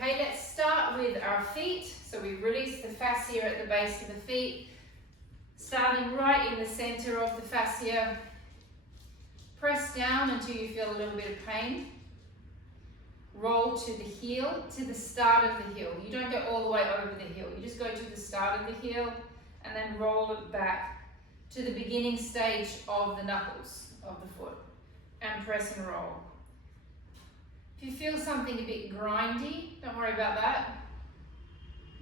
Okay, let's start with our feet. So we release the fascia at the base of the feet, starting right in the center of the fascia. Press down until you feel a little bit of pain. Roll to the heel, to the start of the heel. You don't go all the way over the heel. You just go to the start of the heel and then roll it back to the beginning stage of the knuckles of the foot and press and roll. If you feel something a bit grindy, don't worry about that.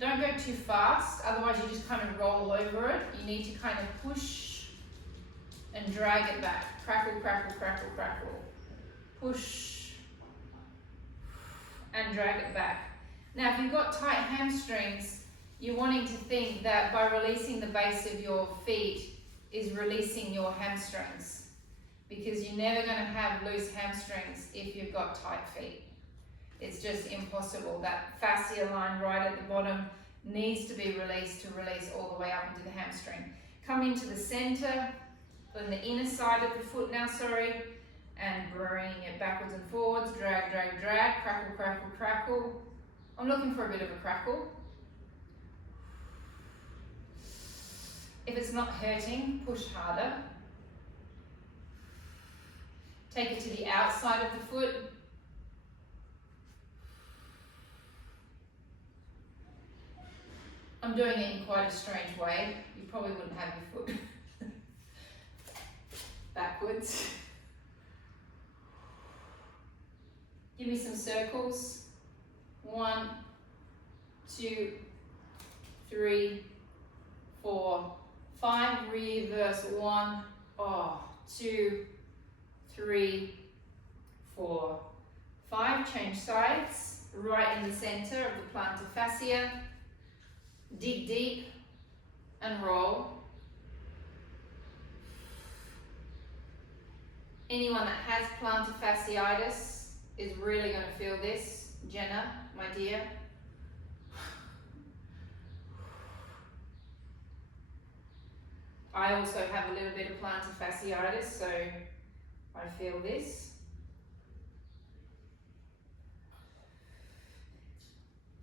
Don't go too fast, otherwise you just kind of roll over it. You need to kind of push and drag it back. Crackle, crackle, crackle, crackle. Push and drag it back. Now if you've got tight hamstrings, you're wanting to think that by releasing the base of your feet is releasing your hamstrings, because you're never going to have loose hamstrings if you've got tight feet. It's just impossible. That fascia line right at the bottom needs to be released to release all the way up into the hamstring. Come into the center, on the inner side of the foot now, and bringing it backwards and forwards. Drag, drag, drag, crackle, crackle, crackle. I'm looking for a bit of a crackle. If it's not hurting, push harder. Take it to the outside of the foot. I'm doing it in quite a strange way. You probably wouldn't have your foot backwards. Give me some circles. 1, 2, 3, 4, 5. Reverse. 1, 2, 3, 4, 5. Change sides. Right in the center of the plantar fascia. Dig deep and roll. Anyone that has plantar fasciitis is really going to feel this. Jenna, my dear. I also have a little bit of plantar fasciitis, so I feel this.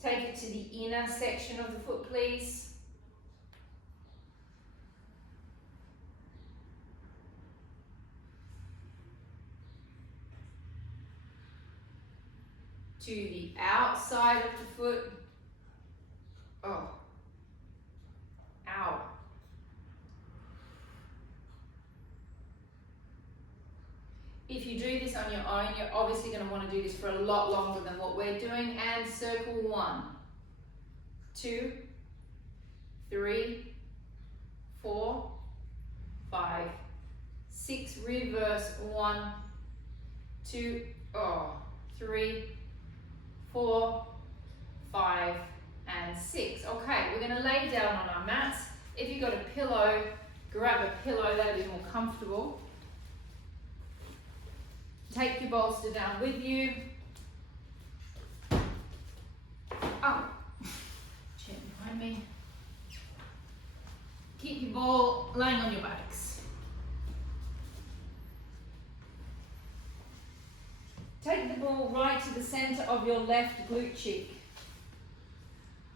Take it to the inner section of the foot, please. To the outside of the foot. Oh. Ow. If you do this on your own, you're obviously going to want to do this for a lot longer than what we're doing. And circle 1, 2, 3, 4, 5, 6. Reverse. 1, 2, 3, 4, 5, and 6. Okay, we're going to lay down on our mats. If you've got a pillow, grab a pillow, that'll be more comfortable. Take your bolster down with you. Oh, chair behind me. Keep your ball laying on your backs. Take the ball right to the center of your left glute cheek.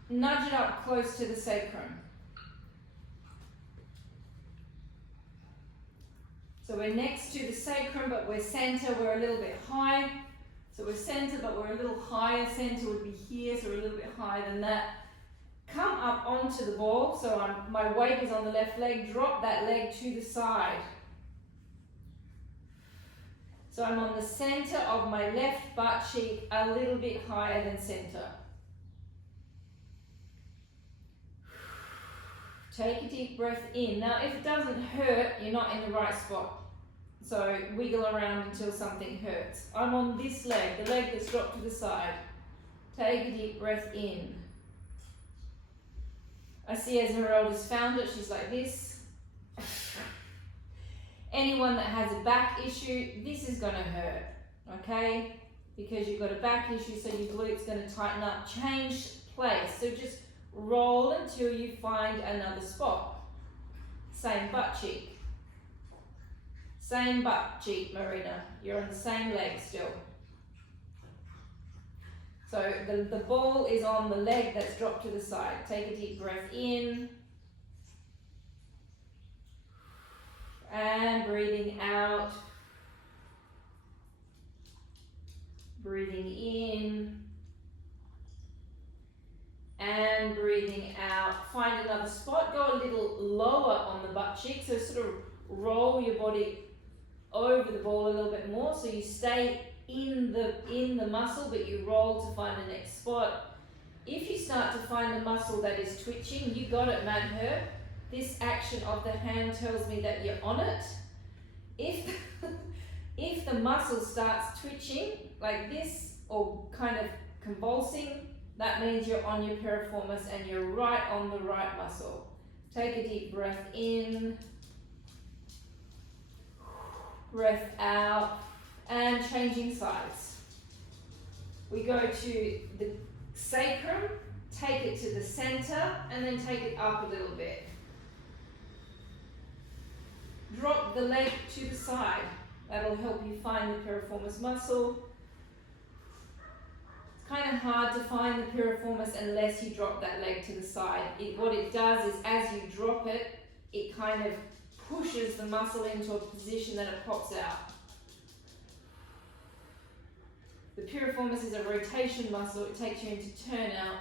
Nudge it up close to the sacrum. So we're next to the sacrum, but we're center, we're a little bit high. So we're center, but we're a little higher. Center would be here, so we're a little bit higher than that. Come up onto the ball, so my weight is on the left leg. Drop that leg to the side. So I'm on the center of my left butt cheek, a little bit higher than center. Take a deep breath in. Now, if it doesn't hurt, you're not in the right spot. So wiggle around until something hurts. I'm on this leg, the leg that's dropped to the side. Take a deep breath in. I see Esmeralda's found it, she's like this. Anyone that has a back issue, this is gonna hurt, okay? Because you've got a back issue, so your glute's gonna tighten up. Change place, so just roll until you find another spot. Same butt cheek. Same butt cheek, Marina. You're on the same leg still. So the ball is on the leg that's dropped to the side. Take a deep breath in. And breathing out. Breathing in. And breathing out. Find another spot. Go a little lower on the butt cheek. So sort of roll your body over the ball a little bit more. So you stay in the muscle, but you roll to find the next spot. If you start to find the muscle that is twitching, you got it, Madhur. This action of the hand tells me that you're on it. If the muscle starts twitching like this or kind of convulsing, that means you're on your piriformis and you're right on the right muscle. Take a deep breath in, breath out, and changing sides. We go to the sacrum, take it to the center, and then take it up a little bit. Drop the leg to the side. That'll help you find the piriformis muscle. It's kind of hard to find the piriformis unless you drop that leg to the side. What it does is as you drop it, it kind of pushes the muscle into a position that it pops out. The piriformis is a rotation muscle. It takes you into turnout.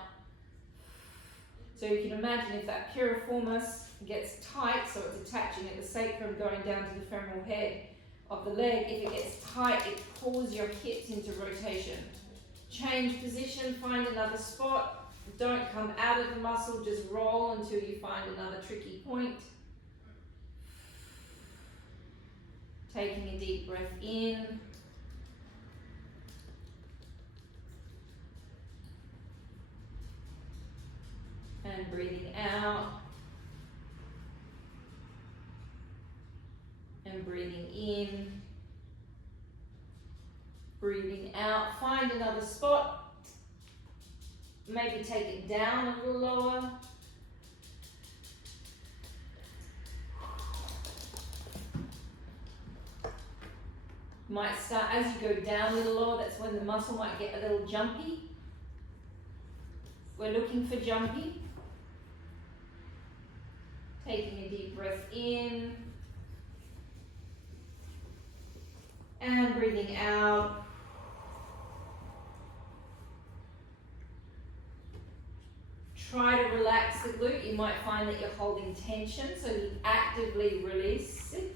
So you can imagine if that piriformis gets tight, so it's attaching at the sacrum going down to the femoral head of the leg, if it gets tight, it pulls your hips into rotation. Change position, find another spot. Don't come out of the muscle, just roll until you find another tricky point. Taking a deep breath in. And breathing out. And breathing in. Breathing out. Find another spot. Maybe take it down a little lower. Might start as you go down a little lower, that's when the muscle might get a little jumpy. We're looking for jumpy. Taking a deep breath in. And breathing out. Try to relax the glute. You might find that you're holding tension, so you actively release it.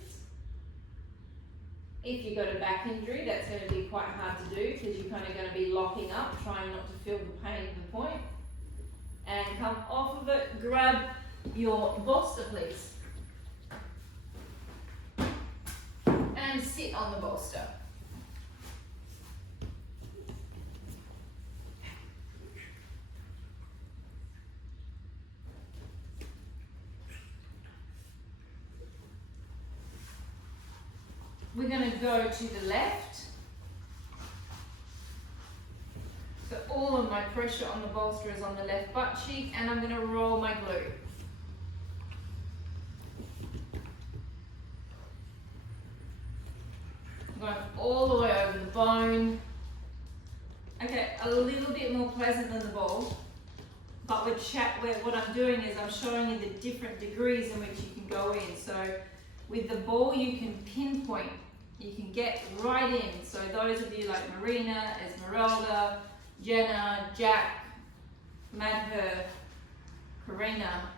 If you've got a back injury, that's going to be quite hard to do because you're kind of going to be locking up, trying not to feel the pain of the point. And come off of it, grab your bolster, please. And sit on the bolster. We're going to go to the left. So all of my pressure on the bolster is on the left butt cheek, and I'm going to roll my glute. Going all the way over the bone. Okay, a little bit more pleasant than the ball, but what I'm doing is I'm showing you the different degrees in which you can go in. So with the ball, you can pinpoint, you can get right in. So those of you like Marina, Esmeralda, Jenna, Jack, Madhur, Karina,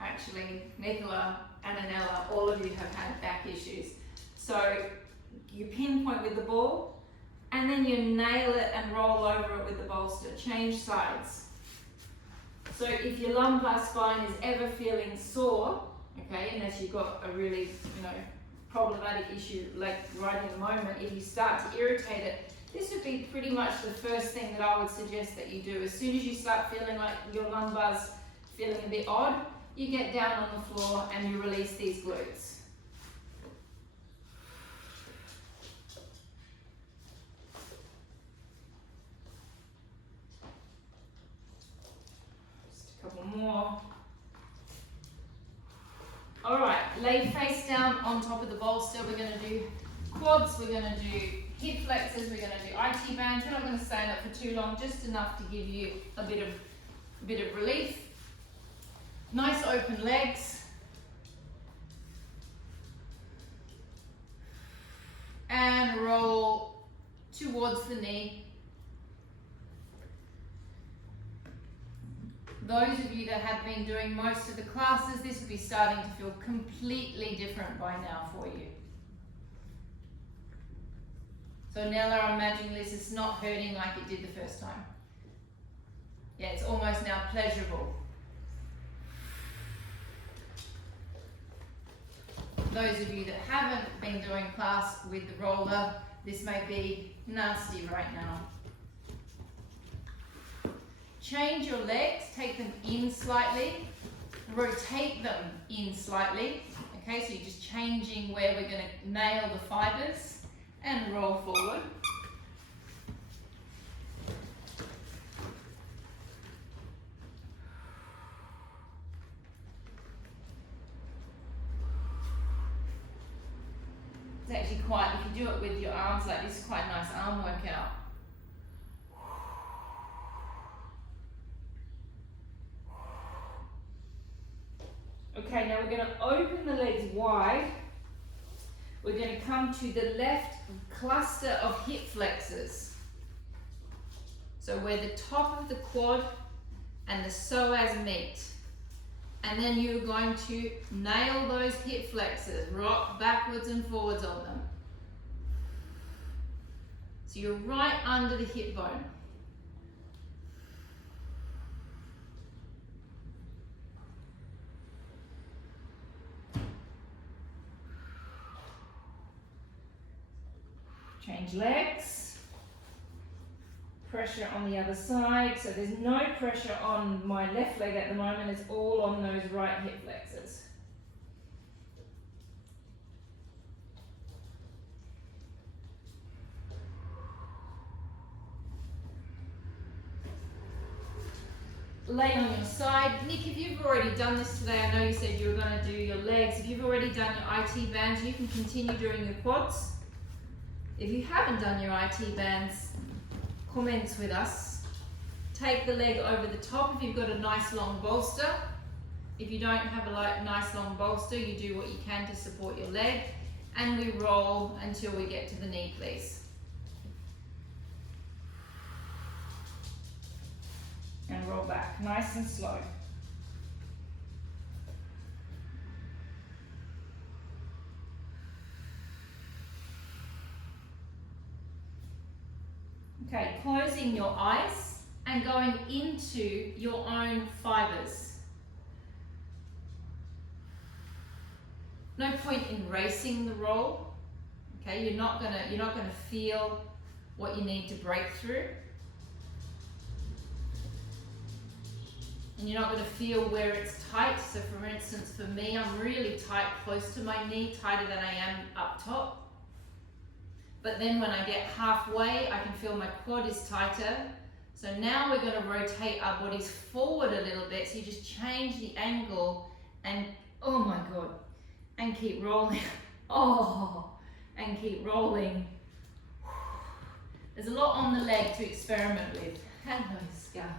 actually Nicola, Ananella, all of you have had back issues. So you pinpoint with the ball, and then you nail it and roll over it with the bolster. Change sides. So if your lumbar spine is ever feeling sore, okay, unless you've got a really, problematic issue like right in the moment, if you start to irritate it, this would be pretty much the first thing that I would suggest that you do. As soon as you start feeling like your lumbar's feeling a bit odd, you get down on the floor and you release these glutes. More. All right, lay face down on top of the bolster. We're going to do quads, we're going to do hip flexors, we're going to do IT bands. We're not going to stand up for too long, just enough to give you a bit of relief. Nice open legs. And roll towards the knee. Those of you that have been doing most of the classes, this will be starting to feel completely different by now for you. So Nella, I'm imagining this is not hurting like it did the first time. Yeah, it's almost now pleasurable. Those of you that haven't been doing class with the roller, this may be nasty right now. Change your legs, take them in slightly, rotate them in slightly. Okay, so you're just changing where we're going to nail the fibers and roll forward. It's actually quite, if you do it with your arms like this, quite a nice arm workout. Okay, now we're going to open the legs wide. We're going to come to the left cluster of hip flexors. So where the top of the quad and the psoas meet. And then you're going to nail those hip flexors, rock backwards and forwards on them. So you're right under the hip bone. Change legs. Pressure on the other side. So there's no pressure on my left leg at the moment. It's all on those right hip flexors. Lay on your side. Nick, if you've already done this today, I know you said you were going to do your legs. If you've already done your IT bands, you can continue doing your quads. If you haven't done your IT bands, comments with us. Take the leg over the top if you've got a nice long bolster. If you don't have a nice long bolster, you do what you can to support your leg. And we roll until we get to the knee, please. And roll back, nice and slow. Okay, closing your eyes and going into your own fibers. No point in racing the roll. Okay, you're not gonna feel what you need to break through. And you're not going to feel where it's tight. So for instance, for me, I'm really tight close to my knee, tighter than I am up top. But then when I get halfway, I can feel my quad is tighter. So now we're going to rotate our bodies forward a little bit. So you just change the angle and, oh my God, and keep rolling. Oh, and keep rolling. There's a lot on the leg to experiment with. Hello, Scarlett.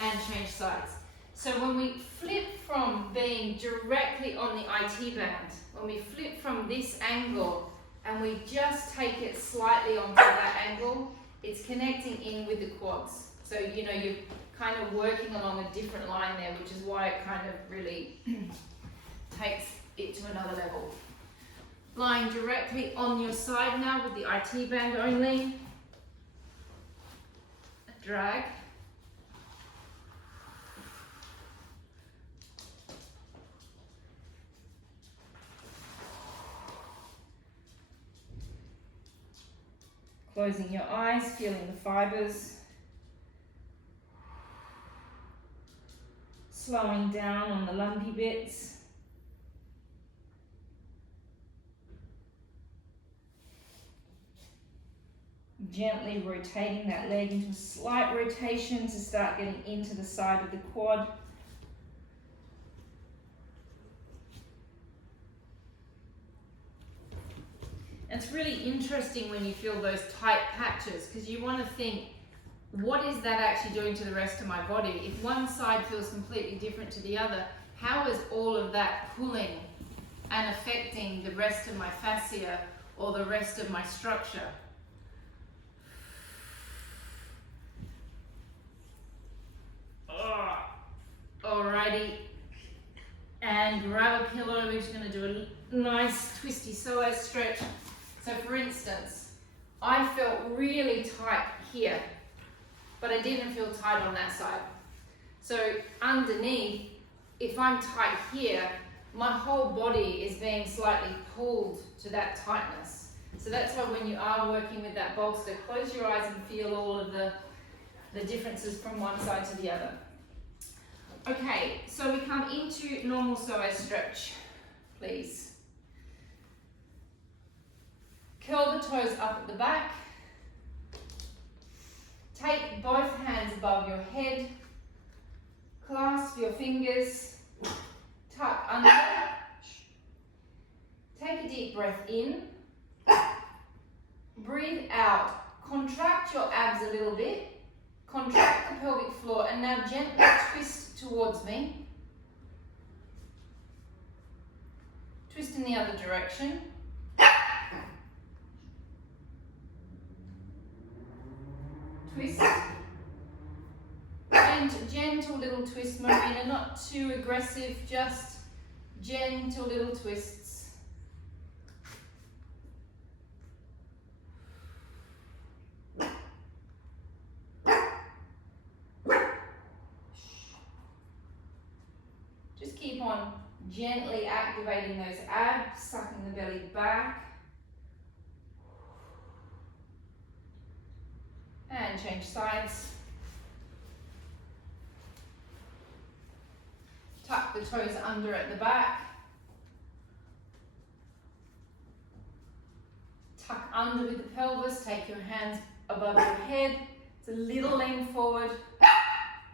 And change sides. So when we flip from being directly on the IT band, when we flip from this angle and we just take it slightly onto that angle, it's connecting in with the quads. So you know, you're kind of working along a different line there, which is why it kind of really takes it to another level. Lying directly on your side now with the IT band only. Drag. Closing your eyes, feeling the fibers. Slowing down on the lumpy bits. Gently rotating that leg into a slight rotation to start getting into the side of the quad. It's really interesting when you feel those tight patches, because you want to think, what is that actually doing to the rest of my body? If one side feels completely different to the other, how is all of that pulling and affecting the rest of my fascia or the rest of my structure? Alrighty, and grab a pillow. We're just going to do a nice twisty psoas stretch. So for instance, I felt really tight here, but I didn't feel tight on that side. So underneath, if I'm tight here, my whole body is being slightly pulled to that tightness. So that's why when you are working with that bolster, close your eyes and feel all of the differences from one side to the other. Okay, so we come into normal psoas stretch, please. Curl the toes up at the back. Take both hands above your head. Clasp your fingers. Tuck under. Take a deep breath in. Breathe out. Contract your abs a little bit. Contract the pelvic floor, and now gently twist towards me. Twist in the other direction. Twist. And gentle little twist, Marina, not too aggressive, just gentle little twists. Just keep on gently activating those abs, sucking the belly back. And change sides. Tuck the toes under at the back. Tuck under with the pelvis. Take your hands above your head. It's a little lean forward.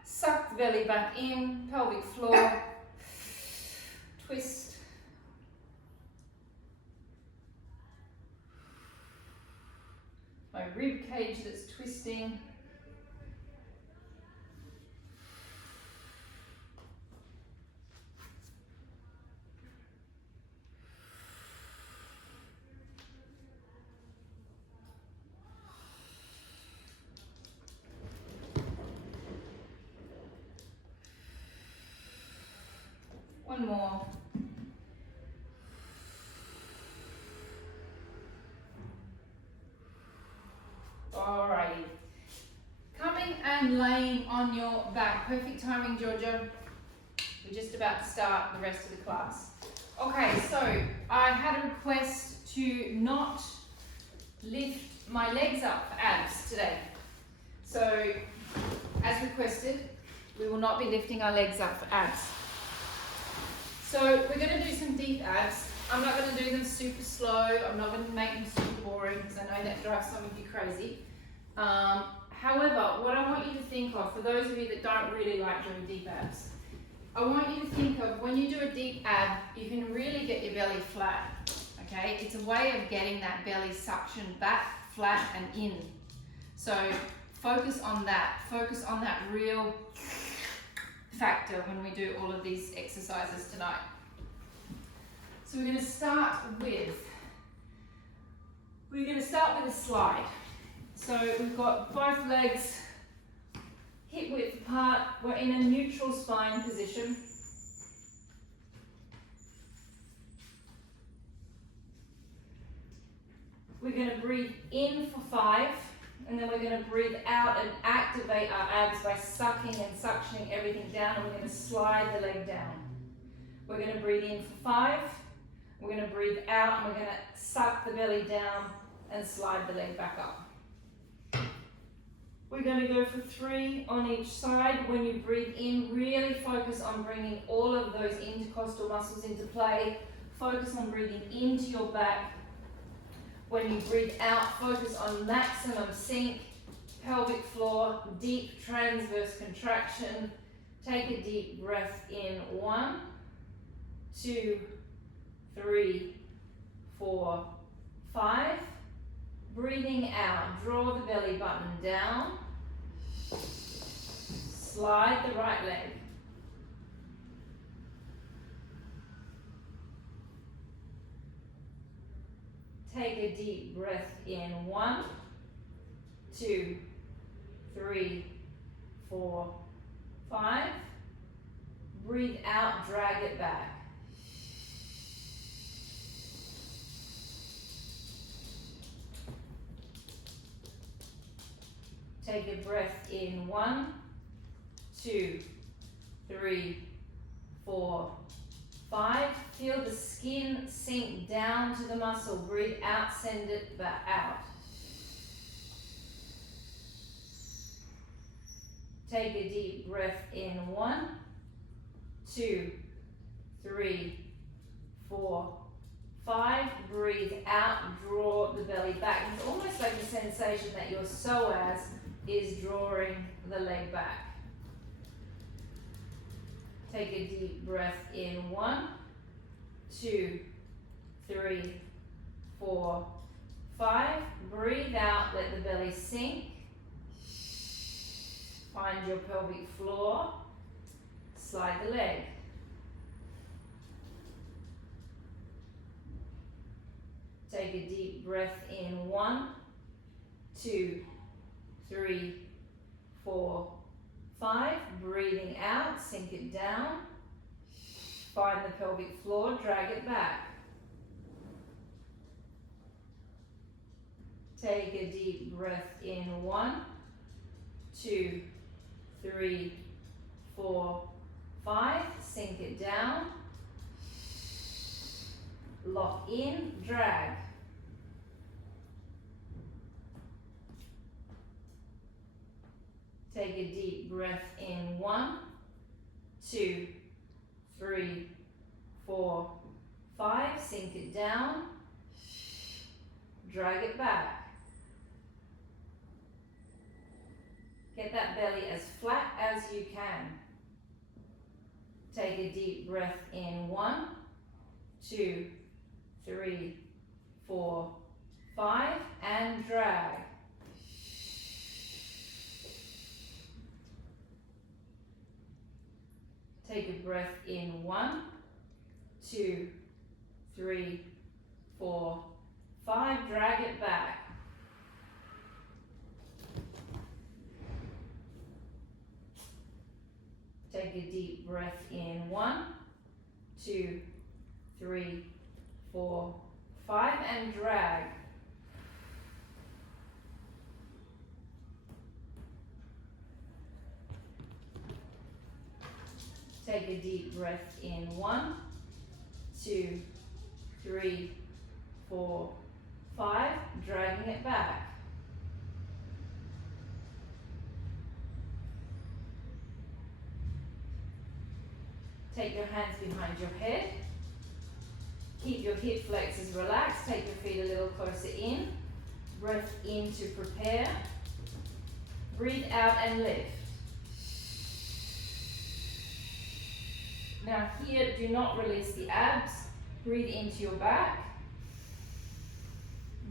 Suck the belly back in. Pelvic floor. Twist. My rib cage that's twisting. One more. Alrighty. Coming and laying on your back. Perfect timing, Georgia. We're just about to start the rest of the class. Okay, so I had a request to not lift my legs up for abs today. So, as requested, we will not be lifting our legs up for abs. So we're going to do some deep abs. I'm not going to do them super slow. I'm not going to make them super boring because I know that drives some of you crazy. However, what I want you to think of, for those of you that don't really like doing deep abs, I want you to think of when you do a deep ab, you can really get your belly flat. Okay, it's a way of getting that belly suction back, flat and in. So focus on that. Focus on that real factor when we do all of these exercises tonight. So we're going to start with a slide. So we've got both legs hip width apart. We're in a neutral spine position. We're going to breathe in for 5, and then we're going to breathe out and activate our abs by sucking and suctioning everything down, and we're going to slide the leg down. We're going to breathe in for 5, we're going to breathe out, and we're going to suck the belly down and slide the leg back up. We're going to go for 3 on each side. When you breathe in, really focus on bringing all of those intercostal muscles into play. Focus on breathing into your back. When you breathe out, focus on maximum sink, pelvic floor, deep transverse contraction. Take a deep breath in. 1, 2, 3, 4, 5. Breathing out, draw the belly button down. Slide the right leg. Take a deep breath in. 1, 2, 3, 4, 5. Breathe out, drag it back. Take a breath in. 1, 2, 3, 4, 5. Feel the skin sink down to the muscle. Breathe out, send it back out. Take a deep breath in. 1, 2, 3, 4, 5. Breathe out, draw the belly back. It's almost like the sensation that your psoas is drawing the leg back. Take a deep breath in. 1, 2, 3, 4, 5. Breathe out, let the belly sink. Find your pelvic floor. Slide the leg. Take a deep breath in. 1, 2, 3, 4, 5. Breathing out, sink it down. Find the pelvic floor, drag it back. Take a deep breath in. 1, 2, 3, 4, 5. Sink it down. Lock in, drag. Take a deep breath in. 1, 2, 3, 4, 5. Sink it down. Drag it back. Get that belly as flat as you can. Take a deep breath in. 1, 2, 3, 4, 5, and drag. Take a breath in. 1, 2, 3, 4, 5. Drag it back. Take a deep breath in. 1, 2, 3, 4, 5, and drag. Take a deep breath in. 1, 2, 3, 4, 5, dragging it back. Take your hands behind your head. Keep your hip flexors relaxed. Take your feet a little closer in. Breath in to prepare. Breathe out and lift. Now here, do not release the abs. Breathe into your back.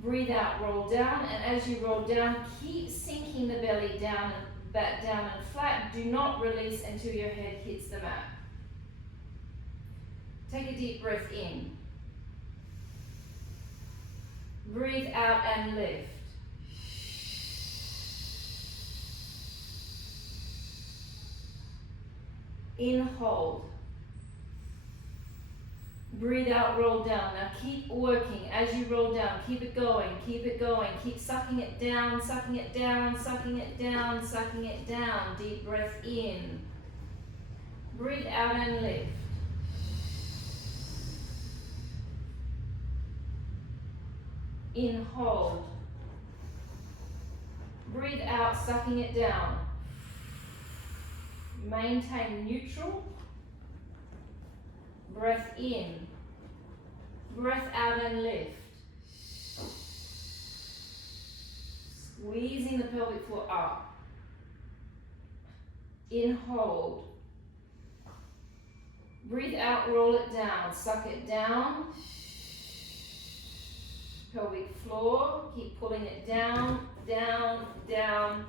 Breathe out, roll down, and as you roll down, keep sinking the belly down and back down and flat. Do not release until your head hits the mat. Take a deep breath in. Breathe out and lift. In, hold. Breathe out, roll down. Now keep working as you roll down. Keep it going, keep it going. Keep sucking it down, sucking it down, sucking it down, sucking it down. Deep breath in. Breathe out and lift. In, hold. Breathe out, sucking it down. Maintain neutral. Breath in. Breath out and lift. Squeezing the pelvic floor up. In, hold. Breathe out, roll it down, suck it down. Pelvic floor, keep pulling it down, down, down.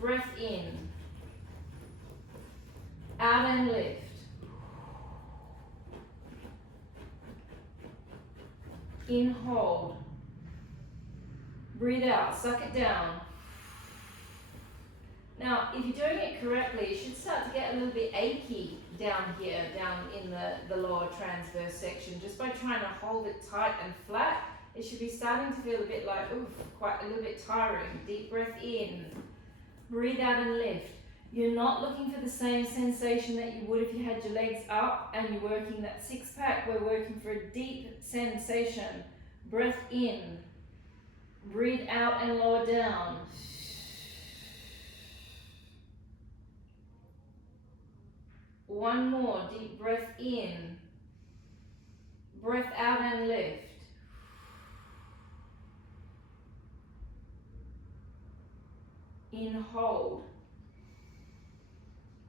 Breath in. Out and lift. In, hold. Breathe out, suck it down. Now, if you're doing it correctly, it should start to get a little bit achy down here, down in the lower transverse section. Just by trying to hold it tight and flat, it should be starting to feel a bit like, oof, quite a little bit tiring. Deep breath in. Breathe out and lift. You're not looking for the same sensation that you would if you had your legs up and you're working that six pack. We're working for a deep sensation. Breath in. Breathe out and lower down. One more, deep breath in. Breath out and lift. In, hold.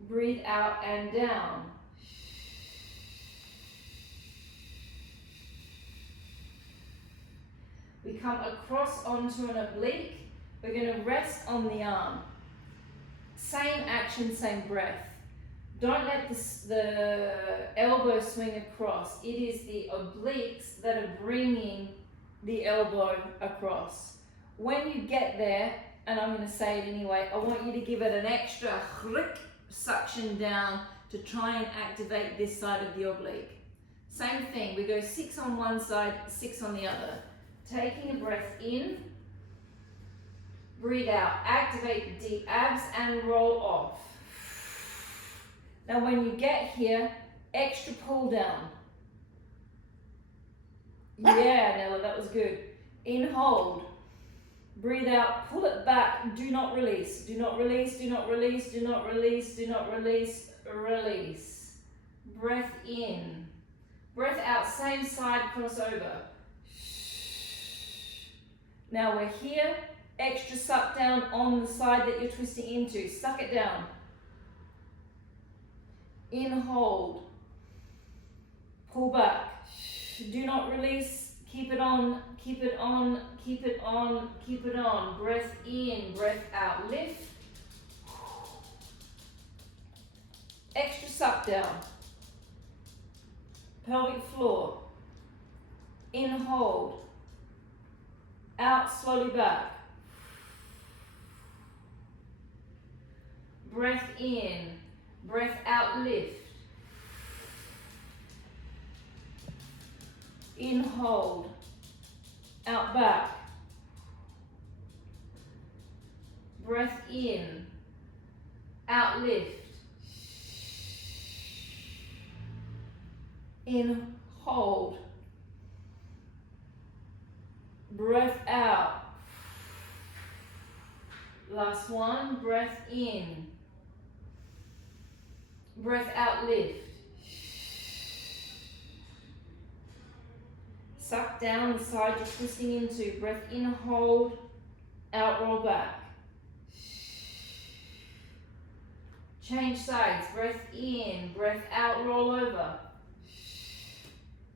Breathe out and down. We come across onto an oblique. We're going to rest on the arm. Same action, same breath. Don't let the elbow swing across. It is the obliques that are bringing the elbow across. When you get there, and I'm going to say it anyway, I want you to give it an extra suction down to try and activate this side of the oblique. Same thing, we go 6 on one side, 6 on the other. Taking a breath in, breathe out, activate the deep abs and roll off. Now when you get here, extra pull down. Yeah, Nella, that was good. In, hold. Breathe out, pull it back, do not release. Do not release, do not release, do not release, do not release, release. Breath in. Breath out, same side, cross over. Now we're here, extra suck down on the side that you're twisting into. Suck it down. In, hold. Pull back. Do not release. Keep it on, keep it on, keep it on, keep it on. Breath in, breath out. Lift. Extra suck down. Pelvic floor. In, hold. Out, slowly back. Breath in, breath out, lift. In, hold. Out, back. Breath in. Out, lift. In, hold. Breath out. Last one, breath in. Breath out, lift. Suck down the side you're twisting into. Breath in, hold. Out, roll back. Change sides. Breath in. Breath out, roll over.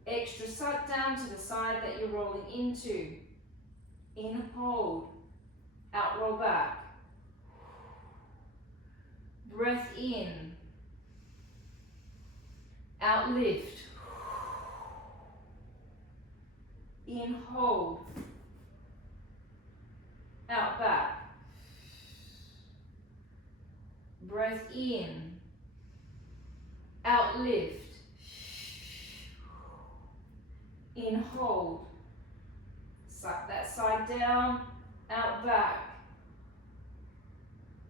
Extra suck down to the side that you're rolling into. In, hold. Out, roll back. Breath in. Out, lift. In, hold. Out, back. Breath in. Out, lift. In, hold. Suck that side down. Out, back.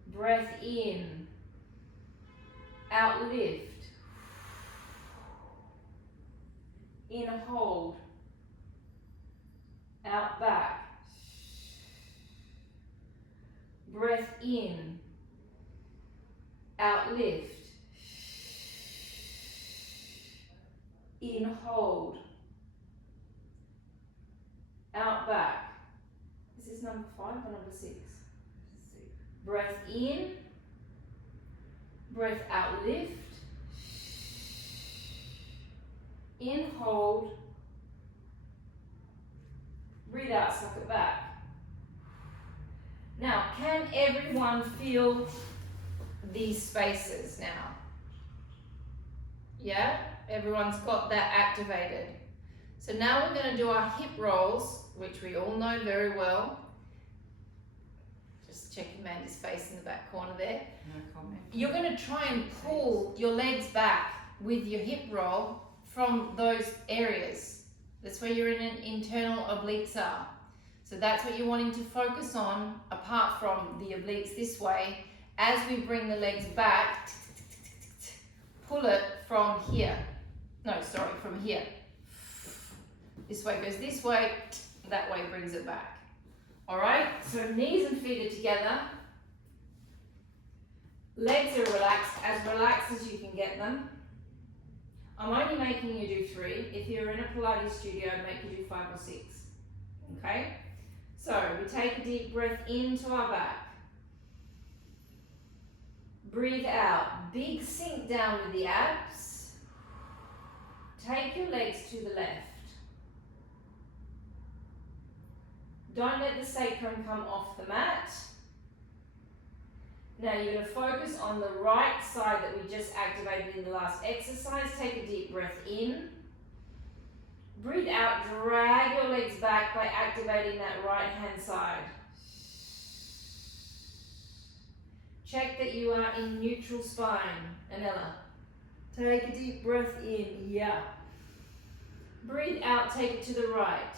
Breath in. Out, lift. In, hold. Out, back. Breath in. Out, lift. In, hold. Out, back. Is this number 5 or number 6? Breath in, breath out, lift. In, hold. Breathe out, suck it back. Now, can everyone feel these spaces now? Yeah? Everyone's got that activated. So now we're going to do our hip rolls, which we all know very well. Just check Amanda's face in the back corner there. No comment. You're going to try and pull your legs back with your hip roll from those areas. That's where your internal obliques are. So that's what you're wanting to focus on, apart from the obliques this way. As we bring the legs back, pull it from here. No, sorry, from here. This way goes this way, that way brings it back. All right, so knees and feet are together. Legs are relaxed as you can get them. I'm only making you do 3. If you're in a Pilates studio, I'd make you do 5 or 6. Okay? So we take a deep breath into our back. Breathe out. Big sink down with the abs. Take your legs to the left. Don't let the sacrum come off the mat. Now you're going to focus on the right side that we just activated in the last exercise. Take a deep breath in. Breathe out, drag your legs back by activating that right hand side. Check that you are in neutral spine. Anella. Take a deep breath in. Yeah. Breathe out, take it to the right.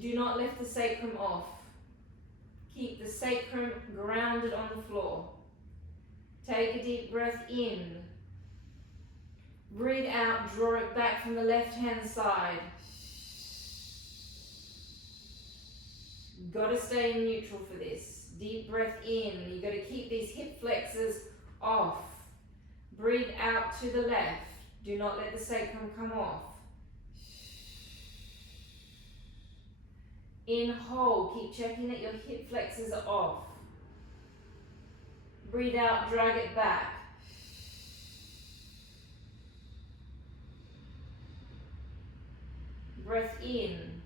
Do not lift the sacrum off. Keep the sacrum grounded on the floor. Take a deep breath in. Breathe out, draw it back from the left-hand side. Got to stay in neutral for this. Deep breath in. You've got to keep these hip flexors off. Breathe out to the left. Do not let the sacrum come off. In, hold. Keep checking that your hip flexors are off. Breathe out, drag it back. Breath in.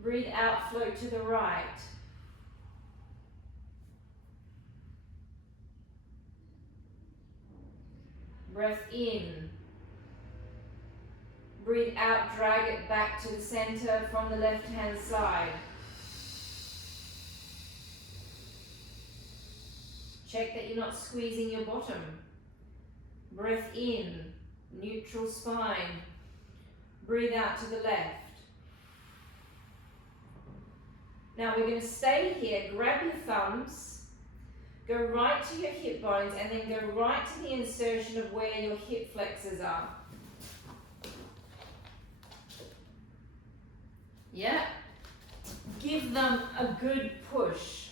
Breathe out, float to the right. Breath in. Breathe out, drag it back to the center from the left-hand side. Check that you're not squeezing your bottom. Breath in, neutral spine. Breathe out to the left. Now we're going to stay here, grab your thumbs, go right to your hip bones and then go right to the insertion of where your hip flexors are. Yeah, give them a good push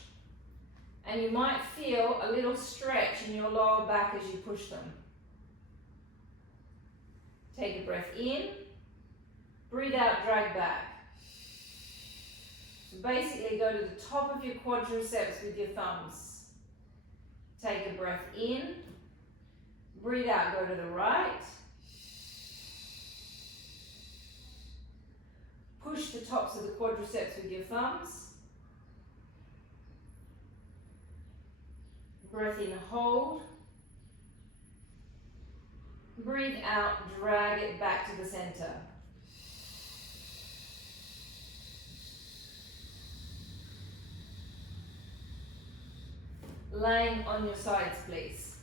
and you might feel a little stretch in your lower back as you push them. Take a breath in, breathe out, drag back. So basically go to the top of your quadriceps with your thumbs. Take a breath in, breathe out, go to the right. Push the tops of the quadriceps with your thumbs. Breath in, hold. Breathe out, drag it back to the center. Laying on your sides, please.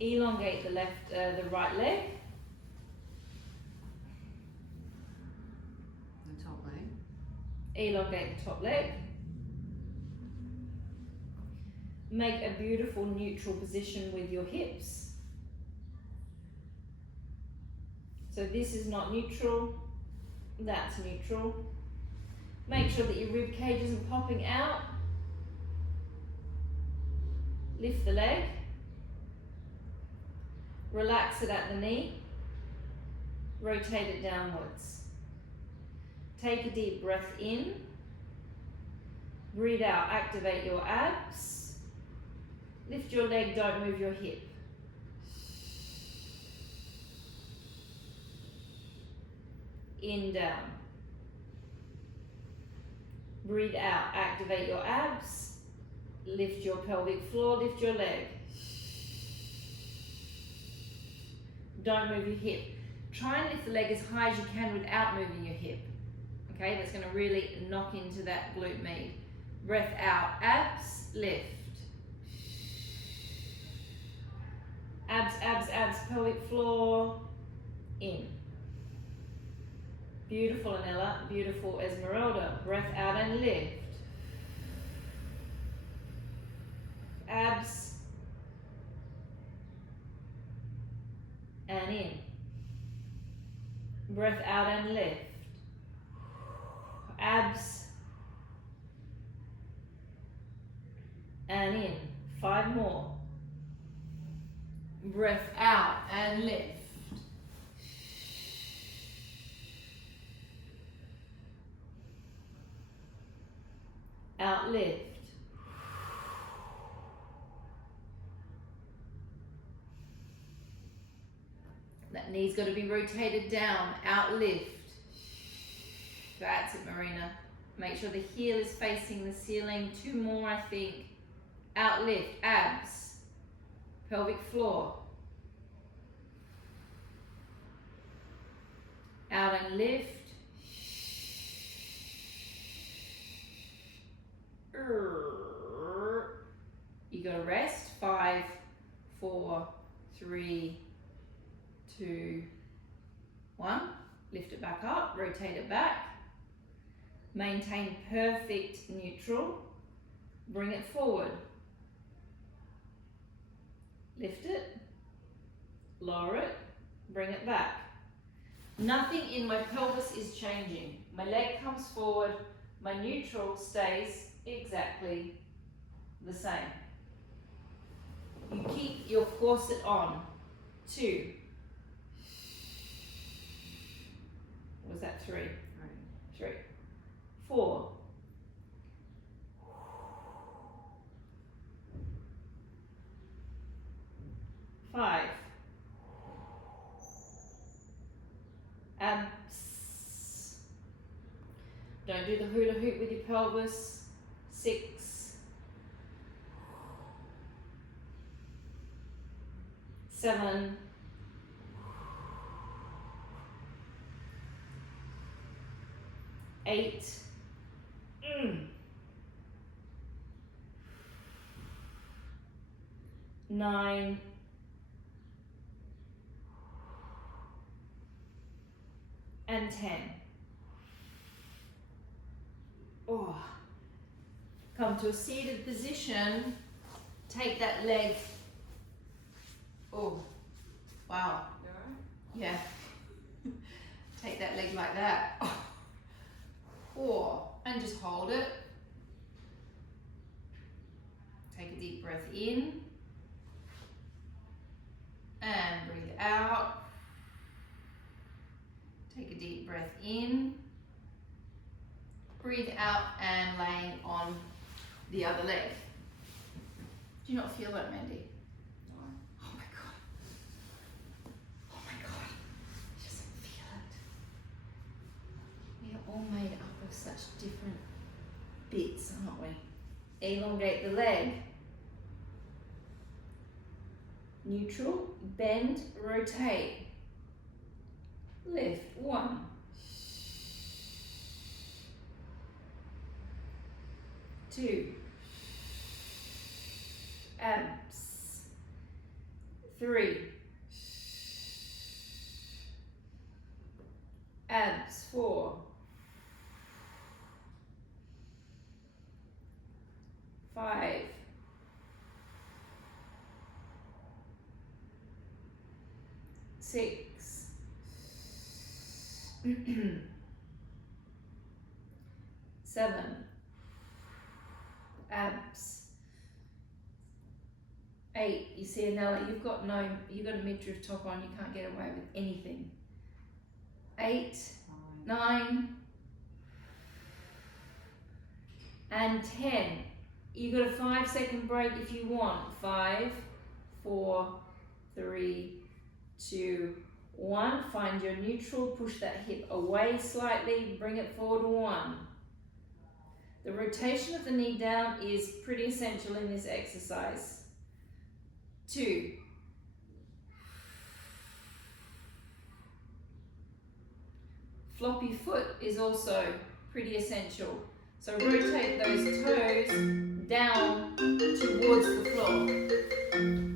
Elongate the right leg. Elongate the top leg. Make a beautiful neutral position with your hips. So this is not neutral, that's neutral. Make sure that your rib cage isn't popping out. Lift the leg. Relax it at the knee. Rotate it downwards. Take a deep breath in. Breathe out, activate your abs. Lift your leg, don't move your hip. In, down. Breathe out, activate your abs. Lift your pelvic floor, lift your leg. Don't move your hip. Try and lift the leg as high as you can without moving your hip. Okay, that's going to really knock into that glute med. Breath out, abs, lift. Abs, abs, abs, pelvic floor, in. Beautiful, Anella. Beautiful, Esmeralda. Breath out and lift. Abs. And in. Breath out and lift. Abs. And in. 5 more. Breath out and lift. Out, lift. That knee's got to be rotated down. Out, lift. That's it, Marina. Make sure the heel is facing the ceiling. 2 more, I think. Out, lift. Abs. Pelvic floor. Out and lift. You gotta rest. 5, 4, 3, 2, 1. Lift it back up, rotate it back. Maintain perfect neutral. Bring it forward. Lift it, lower it, bring it back. Nothing in my pelvis is changing. My leg comes forward, my neutral stays exactly the same. You keep your corset on. 2. What was that? 3. 3. 4. 5. Abs. Don't do the hula hoop with your pelvis. 6. 7. 8. 9. 10. Oh. Come to a seated position. Take that leg. Oh, wow. Yeah. Take that leg like that. Oh. And just hold it. Take a deep breath in. And breathe out. Take a deep breath in. Breathe out and laying on the other leg. Do you not feel that, Mandy? No. Oh my God. Oh my God. Just feel it. We are all made up of such different bits, aren't we? Elongate the leg. Neutral, bend, rotate. Lift. 1. 2. Abs. 3. Abs. 4. 5. 6. 7. Abs. 8. You see, Anella, you've got a midriff top on, you can't get away with anything. 8, 9, and 10. You got a 5-second break if you want. 5, 4, 3, 2, 1. Find your neutral, push that hip away slightly, bring it forward. 1. The rotation of the knee down is pretty essential in this exercise. 2. Floppy foot is also pretty essential. So rotate those toes down towards the floor.